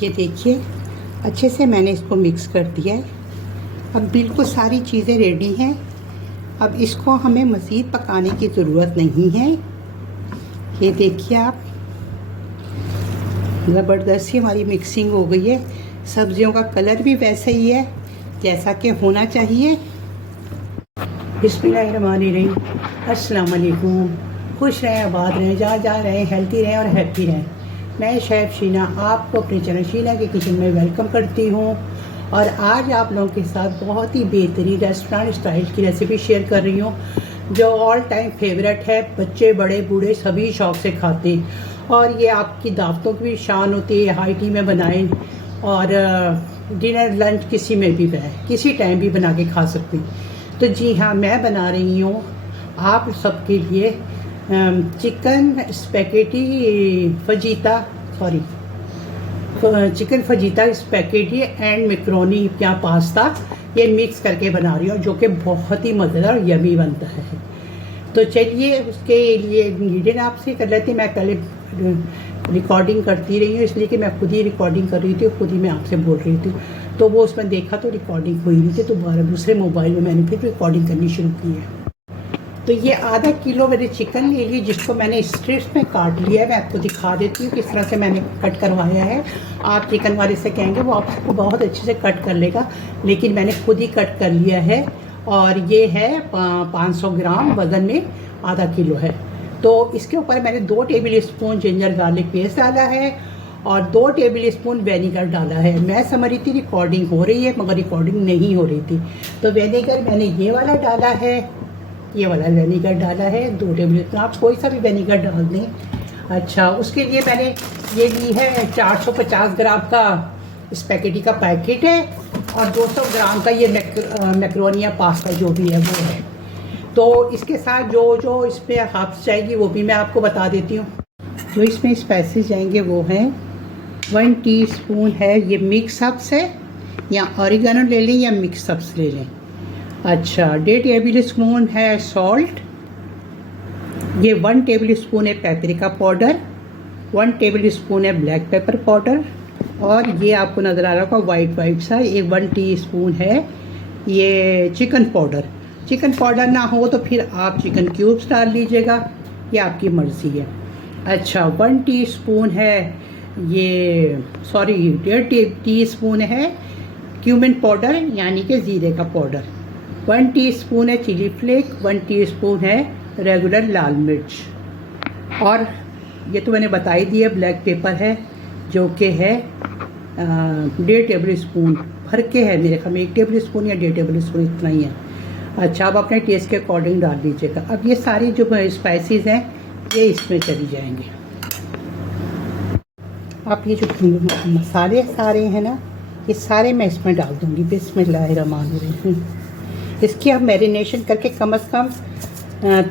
ये देखिए अच्छे से मैंने इसको मिक्स कर दिया है। अब बिल्कुल सारी चीज़ें रेडी हैं। अब इसको हमें मज़ीद पकाने की ज़रूरत नहीं है। ये देखिए आप, ज़बरदस्त सी हमारी मिक्सिंग हो गई है। सब्जियों का कलर भी वैसा ही है जैसा कि होना चाहिए। बिस्मिल्लाहिर्रहमानिर्रहीम, अस्सलाम वालेकुम। खुश रहें, आबाद रहें, जहाँ जा रहे हैं हेल्थी रहें और हैप्पी रहें। मैं शेफ़ शीना आपको अपने चैनल शीना के किचन में वेलकम करती हूँ और आज आप लोगों के साथ बहुत ही बेहतरीन रेस्टोरेंट स्टाइल की रेसिपी शेयर कर रही हूँ जो ऑल टाइम फेवरेट है। बच्चे बड़े बूढ़े सभी शौक़ से खाते हैं और ये आपकी दावतों की भी शान होती है। हाई टी में बनाएं और डिनर लंच किसी में भी बनाएं, किसी टाइम भी बना के खा सकते हैं। तो जी हाँ, मैं बना रही हूँ आप सबके लिए chicken spaghetti chicken fajita spaghetti and macaroni या पास्ता, ये मिक्स करके बना रही हूँ जो कि बहुत ही मज़ेदार और यमी बनता है। तो चलिए उसके लिए इंग्रेडिएंट आपसे कर लेते हैं। मैं पहले रिकॉर्डिंग करती रही हूँ इसलिए कि मैं खुद ही रिकॉर्डिंग कर रही थी, खुद ही मैं आपसे बोल रही थी। तो वो उसमें देखा तो रिकॉर्डिंग हुई नहीं थी, तो दोबारा दूसरे मोबाइल में मैंने फिर रिकॉर्डिंग करनी शुरू की है। तो ये आधा किलो मैंने चिकन ले लिया जिसको मैंने स्ट्रिप्स में काट लिया है। मैं आपको दिखा देती हूँ किस तरह से मैंने कट करवाया है। आप चिकन वाले से कहेंगे वो आपको बहुत अच्छे से कट कर लेगा, लेकिन मैंने खुद ही कट कर लिया है। और ये है 500 ग्राम वज़न में, आधा किलो है। तो इसके ऊपर मैंने 2 table spoon ginger garlic paste डाला है और 2 टेबल स्पून वेनेगर डाला है। मैं समझ रही थी रिकॉर्डिंग हो रही है मगर रिकॉर्डिंग नहीं हो रही थी, तो वेनेगर मैंने ये वाला डाला है, ये वाला वेनेगर डाला है 2 टेबल स्पून। आप कोई सा भी वेनेगर डाल दें। अच्छा, उसके लिए मैंने ये ली है 450 ग्राम का स्पैगेटी का पैकेट है और 200 ग्राम का ये मैकरोनी या पास्ता जो भी है वो है। तो इसके साथ जो इसमें हर्ब्स जाएगी वो भी मैं आपको बता देती हूँ। जो इसमें स्पाइसेस जाएंगे वो हैं 1 टीस्पून है ये मिक्स हर्ब्स है, या ऑरिगेनो ले लें या मिक्स हर्ब्स ले लें। अच्छा, 1.5 टेबल स्पून है सॉल्ट, ये 1 टेबल स्पून है पेपरिका पाउडर, 1 टेबल स्पून है ब्लैक पेपर पाउडर, और ये आपको नज़र आ रहा होगा वाइट सा ये 1 टीस्पून है ये चिकन पाउडर। चिकन पाउडर ना हो तो फिर आप चिकन क्यूब्स डाल लीजिएगा, ये आपकी मर्ज़ी है। अच्छा, 1 टीस्पून है ये 1.5 टीस्पून है क्यूमिन पाउडर यानी कि ज़ीरे का पाउडर, 1 टीस्पून है चिली फ्लेक, 1 टीस्पून है रेगुलर लाल मिर्च, और ये तो मैंने बता ही दिया ब्लैक पेपर है जो कि है 1.5 टेबल स्पून भर के है मेरे ख्याल में, 1 टेबल स्पून या 1.5 टेबल स्पून इतना ही है। अच्छा, अब अपने टेस्ट के अकॉर्डिंग डाल लीजिएगा। अब ये सारी जो स्पाइसेस हैं ये इसमें चली जाएंगे। अब ये जो मसाले सारे हैं ना, ये सारे मैं इसमें डाल दूँगी। बिस्मिल्लाहिर्रहमानिर्रहीम। इसकी आप मैरिनेशन करके कम से कम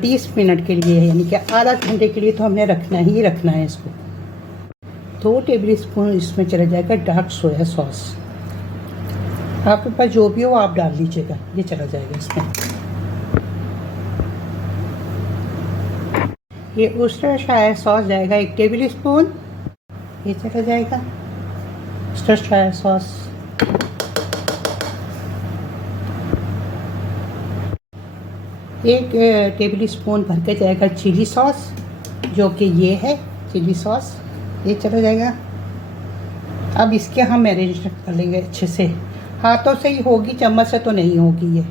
30 मिनट के लिए, यानी कि आधा घंटे के लिए तो हमने रखना ही रखना है इसको। 2 टेबल स्पून इसमें चला जाएगा डार्क सोया सॉस। आपके पास जो भी हो आप डाल लीजिएगा, ये चला जाएगा इसमें। ये उस्टर शायर सॉस जाएगा 1 टेबल स्पून, ये चला जाएगा उस्टर शायर सॉस। एक टेबल स्पून भर के जाएगा चिली सॉस, जो कि ये है चिली सॉस, ये चला जाएगा। अब इसके हम मैरिनेशन कर लेंगे अच्छे से, हाथों से ही होगी, चम्मच से तो नहीं होगी ये।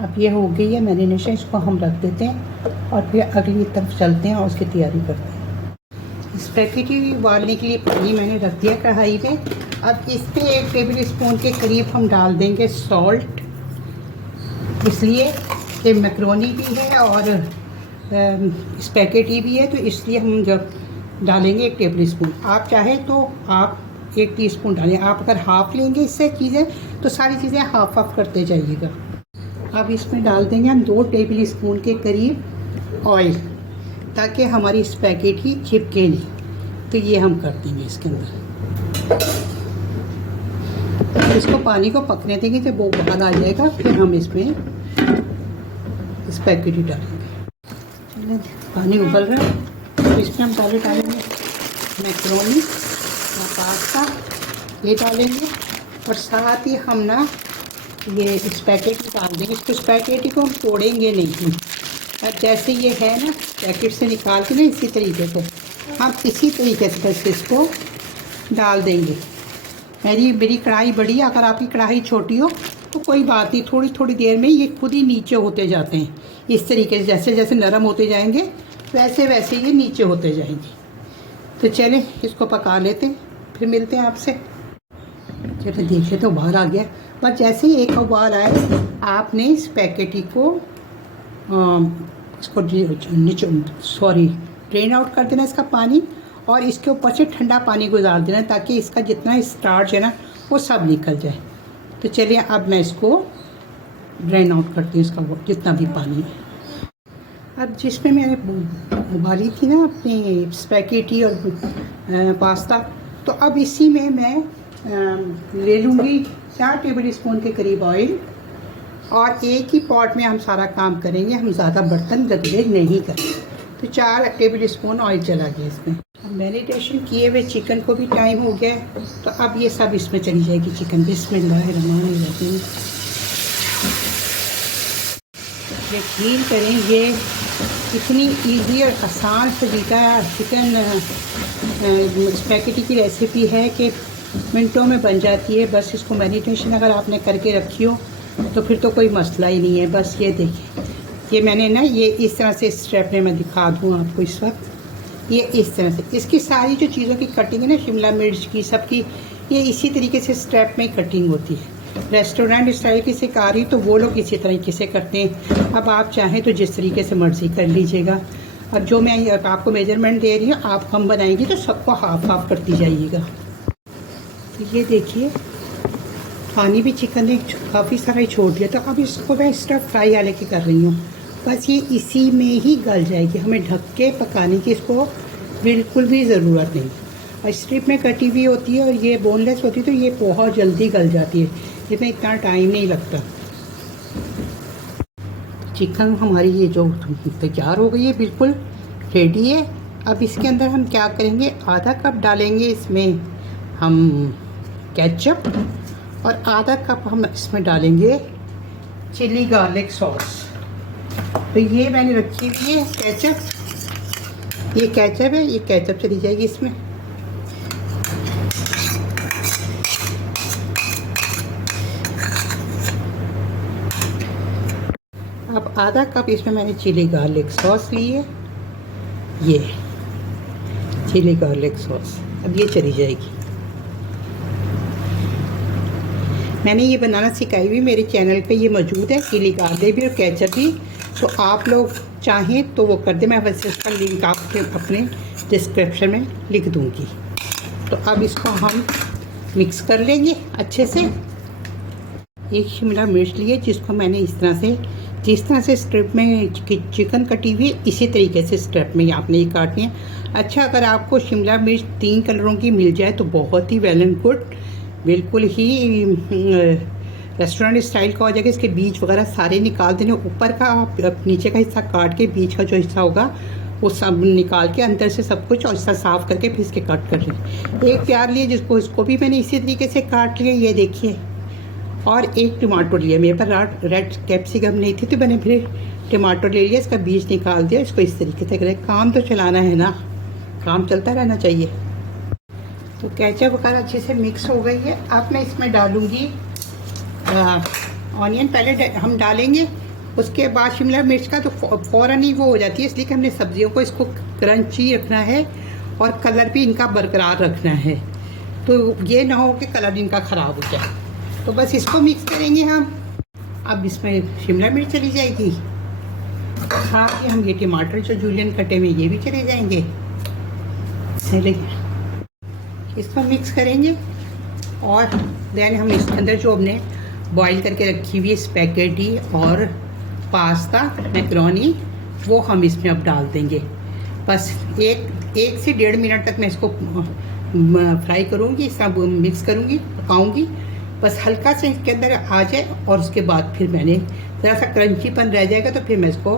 अब ये हो गई है मैरिनेशन, इसको हम रख देते हैं और फिर अगली तरफ चलते हैं और उसकी तैयारी करते हैं। स्पैगेटी उबालने के लिए पानी मैंने रख दिया कढ़ाई में। अब इस पर 1 टेबल स्पून के करीब हम डाल देंगे सॉल्ट, इसलिए कि मैकरोनी भी है और स्पैगेटी भी है, तो इसलिए हम जब डालेंगे 1 टेबल स्पून। आप चाहें तो आप 1 टीस्पून डालें। आप अगर हाफ़ लेंगे इससे चीज़ें तो सारी चीज़ें हाफ़ करते जाइएगा। अब इसमें डाल देंगे हम 2 टेबल स्पून के करीब ऑयल, ताकि हमारी स्पैगेटी चिपके नहीं। तो ये हम कर देंगे इसके अंदर। इसको पानी को पकने देंगे, जब वो बाहर आ जाएगा फिर हम इसमें स्पैगेटी डालेंगे। पानी उबल रहा है तो इसमें हम पहले डालेंगे मैक्रोनी और पास्ता ये डालेंगे, और साथ ही हम ना ये स्पैगेटी डाल देंगे। इसको स्पैगेटी को हम तोड़ेंगे नहीं, और जैसे ये है ना पैकेट से निकाल के ना इसी तरीके से हम इसी तरीके से बस इसको डाल देंगे। मेरी कढ़ाई बड़ी है, अगर आपकी कढ़ाई छोटी हो तो कोई बात नहीं, थोड़ी थोड़ी देर में ये खुद ही नीचे होते जाते हैं इस तरीके से। जैसे जैसे नरम होते जाएंगे वैसे वैसे ये नीचे होते जाएंगे। तो चलें इसको पका लेते हैं, फिर मिलते हैं आपसे। चलो देखिए तो बाहर आ गया, पर जैसे ही एक उबाल आए आपने इस पैकेटी को इसको नीचे ड्रेन आउट कर देना इसका पानी, और इसके ऊपर से ठंडा पानी गुजार देना ताकि इसका जितना स्टार्च है ना वो सब निकल जाए। तो चलिए अब मैं इसको ड्रेन आउट करती हूँ, इसका जितना भी पानी है। अब जिसमें मैंने उबाली थी ना अपनी स्पैगेटी और पास्ता, तो अब इसी में मैं ले लूँगी 4 टेबल स्पून के करीब ऑयल, और एक ही पॉट में हम सारा काम करेंगे, हम ज़्यादा बर्तन गंदे नहीं करेंगे। तो 4 टेबल स्पून ऑयल चला गया इसमें। अब मैरिनेशन किए हुए चिकन को भी टाइम हो गया है, तो अब ये सब इसमें चली जाएगी चिकन। बिस्मिल्लाहिर्रहमानिर्रहीम। यकीन करें ये इतनी इजी और आसान तरीका चिकन स्पैगेटी की रेसिपी है कि मिनटों में बन जाती है। बस इसको मैरिनेशन अगर आपने करके रखी हो तो फिर तो कोई मसला ही नहीं है। बस ये देखिए, ये मैंने ना ये इस तरह से स्टेप में मैं दिखा दूँ आपको इस वक्त, ये इस तरह से इसकी सारी जो चीज़ों की कटिंग है ना, शिमला मिर्च की सबकी, ये इसी तरीके से स्टेप में कटिंग होती है। रेस्टोरेंट स्टाइल की से आ रही तो वो लोग इसी तरीके से करते हैं। अब आप चाहें तो जिस तरीके से मर्ज़ी कर लीजिएगा। और जो मैं आपको मेजरमेंट दे रही हूँ, आप कम बनाएंगी तो सबको हाफ हाफ करती जाइएगा। तो ये देखिए पानी भी चिकन ने काफ़ी सारा ही छोड़ दिया, तो अब इसको मैं स्टफ फ्राई वाले की कर रही हूँ। बस ये इसी में ही गल जाएगी, हमें ढक के पकाने की इसको बिल्कुल भी ज़रूरत नहीं। और स्ट्रिप में कटी हुई होती है और ये बोनलेस होती है, तो ये बहुत जल्दी गल जाती है, इसमें इतना टाइम नहीं लगता। चिकन हमारी ये जो तैयार हो गई है, बिल्कुल रेडी है। अब इसके अंदर हम क्या करेंगे, आधा कप डालेंगे इसमें हम केचप, और आधा कप हम इसमें डालेंगे चिली गार्लिक सॉस। तो ये मैंने रखी हुई है केचप, ये केचप है, ये केचप चली जाएगी इसमें। अब आधा कप इसमें मैंने चिली गार्लिक सॉस ली है, ये चिली गार्लिक सॉस अब ये चली जाएगी। मैंने ये बनाना सिखाई हुई, मेरे चैनल पे ये मौजूद है, चिली गार्लिक भी और केचप भी। तो आप लोग चाहें तो वो कर दें, मैं वैसे उसका लिंक आपके अपने डिस्क्रिप्शन में लिख दूँगी। तो अब इसको हम मिक्स कर लेंगे अच्छे से। एक शिमला मिर्च लिए जिसको मैंने इस तरह से, जिस तरह से स्ट्रिप में चिकन कटी हुई है इसी तरीके से स्ट्रिप में आपने ये काटनी है। अच्छा, अगर आपको शिमला मिर्च 3 कलरों की मिल जाए तो बहुत ही वेल एंड गुड, बिल्कुल ही रेस्टोरेंट स्टाइल का हो जाएगा। इसके बीज वगैरह सारे निकाल देने, ऊपर का नीचे का हिस्सा काट के बीच का जो हिस्सा होगा वो सब निकाल के अंदर से सब कुछ और हिस्सा साफ़ करके फिर इसके कट कर लिए। एक प्याज लिए जिसको, इसको भी मैंने इसी तरीके से काट लिया, ये देखिए। और एक टमाटर लिया, मेरे पास रेड कैप्सिकम नहीं थी तो मैंने फिर टमाटर ले लिया, इसका बीज निकाल दिया। इसको इस तरीके से करें, काम तो चलाना है ना, काम चलता रहना चाहिए। तो केचप वगैरह अच्छे से मिक्स हो गई है। अब मैं इसमें डालूँगी ऑनियन, पहले हम डालेंगे, उसके बाद शिमला मिर्च का तो फ़ौरन ही वो हो जाती है, इसलिए कि हमने सब्जियों को इसको क्रंची रखना है और कलर भी इनका बरकरार रखना है, तो ये ना हो कि कलर इनका ख़राब हो जाए। तो बस इसको मिक्स करेंगे हम। अब इसमें शिमला मिर्च चली जाएगी, साथ ही हम ये टमाटर जो जूलियन कटे हुए ये भी चले जाएंगे। इसको मिक्स करेंगे और देन हम इसके अंदर जो हमने बॉईल करके रखी हुई स्पैगेटी और पास्ता मैक्रोनी वो हम इसमें अब डाल देंगे। बस एक से 1.5 मिनट तक मैं इसको फ्राई करूँगी, सब मिक्स करूँगी, पकाऊँगी, बस हल्का से इसके अंदर आ जाए। और उसके बाद फिर मैंने ज़रा सा क्रंचीपन रह जाएगा तो फिर मैं इसको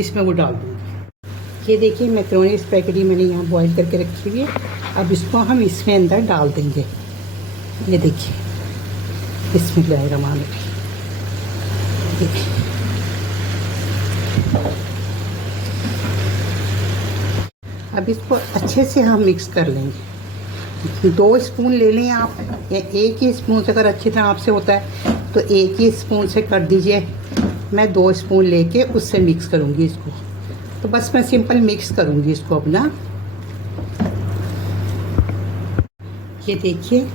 इसमें वो डाल दूँगी। ये देखिए मैक्रोनी स्पैगेटी मैंने यहाँ बॉईल करके रखी हुई है। अब इसको हम इसमें अंदर डाल देंगे। ये देखिए, बिस्मिल्लाहिर्रहमानिर्रहीम। अब इसको अच्छे से हम मिक्स कर लेंगे। 2 स्पून ले लें आप, या 1 ही स्पून से अगर अच्छी तरह आपसे होता है तो 1 ही स्पून से कर दीजिए। मैं 2 स्पून लेके उससे मिक्स करूँगी इसको। तो बस मैं सिंपल मिक्स करूँगी इसको अपना। ये देखिए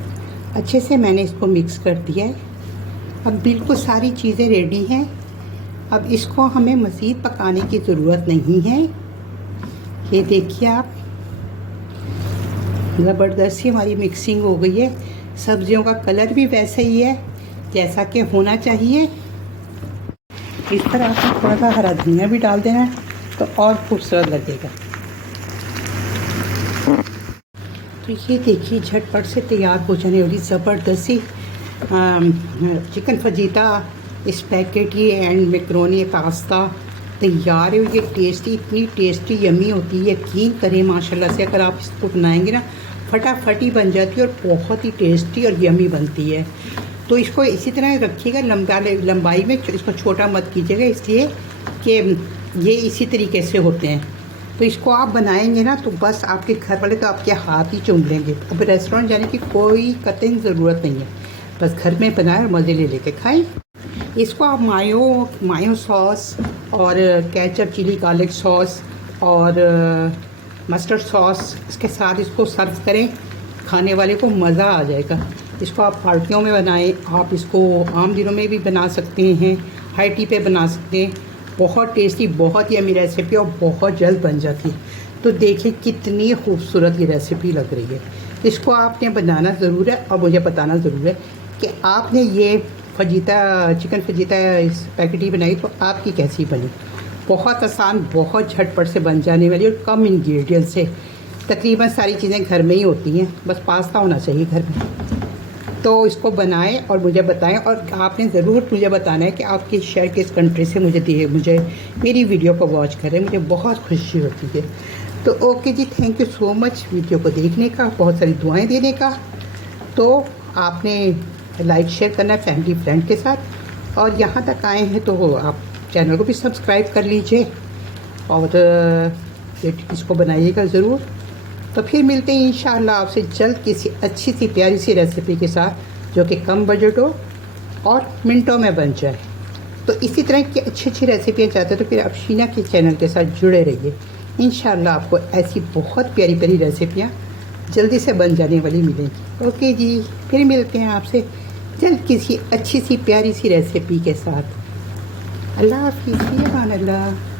अच्छे से मैंने इसको मिक्स कर दिया है। अब बिल्कुल सारी चीज़ें रेडी हैं। अब इसको हमें मज़ीद पकाने की ज़रूरत नहीं है। ये देखिए आप, ज़बरदस्त ही हमारी मिक्सिंग हो गई है। सब्जियों का कलर भी वैसा ही है जैसा कि होना चाहिए। इस पर आपको थोड़ा सा हरा धनिया भी डाल देना है तो और खूबसूरत लगेगा। तो ये देखिए झटपट से तैयार हो जाने वाली ज़बरदस्त ही chicken fajita spaghetti and macaroni pasta तैयार है। ये टेस्टी, इतनी टेस्टी यमी होती है, यकीन करें माशाल्लाह से। अगर आप इसको बनाएंगे ना फटाफट ही बन जाती है और बहुत ही टेस्टी और यमी बनती है। तो इसको इसी तरह रखिएगा, लंबाई में इसको छोटा मत कीजिएगा, इसलिए कि ये इसी तरीके से होते हैं। तो इसको आप बनाएंगे ना तो बस आपके घर वाले तो आपके हाथ ही चूम लेंगे। अब रेस्टोरेंट जाने की कोई कतई ज़रूरत नहीं है, बस घर में बनाए और मज़े ले लेके खाएं। इसको आप मायो सॉस और केचप, चिली गार्लिक सॉस और मस्टर्ड सॉस इसके साथ इसको सर्व करें, खाने वाले को मज़ा आ जाएगा। इसको आप पार्टियों में बनाएं, आप इसको आम दिनों में भी बना सकते हैं, हाई टी पे बना सकते हैं। बहुत टेस्टी, बहुत यमी रेसिपी और बहुत जल्द बन जाती है। तो देखिए कितनी खूबसूरत ये रेसिपी लग रही है। इसको आपने बनाना ज़रूर है और मुझे बताना ज़रूर है कि आपने ये चिकन फजीता स्पैगेटी बनाई तो आपकी कैसी बनी। बहुत आसान, बहुत झटपट से बन जाने वाली और कम इंग्रेडिएंट से। तकरीबन सारी चीज़ें घर में ही होती हैं, बस पास्ता होना चाहिए घर में। तो इसको बनाएं और मुझे बताएं, और आपने ज़रूर मुझे बताना है कि आप किस शहर, किस कंट्री से मुझे मेरी वीडियो को वॉच करें। मुझे बहुत खुशी होती है। तो ओके जी, thank you so much video को देखने का, बहुत सारी दुआएं देने का। तो आपने लाइक शेयर करना है फैमिली फ्रेंड के साथ, और यहाँ तक आए हैं तो आप चैनल को भी सब्सक्राइब कर लीजिए और इसको बनाइएगा ज़रूर। तो फिर मिलते हैं इंशाअल्लाह आपसे जल्द किसी अच्छी सी प्यारी सी रेसिपी के साथ, जो कि कम बजट हो और मिनटों में बन जाए। तो इसी तरह की अच्छी रेसिपियाँ चाहते हो तो फिर आप शीना के चैनल के साथ जुड़े रहिए। इंशाअल्लाह आपको ऐसी बहुत प्यारी प्यारी रेसिपियाँ जल्दी से बन जाने वाली मिलेंगी। ओके जी, फिर मिलते हैं आपसे जल्द किसी अच्छी सी प्यारी सी रेसिपी के साथ। अल्लाह हाफ़िज़, अल्लाह।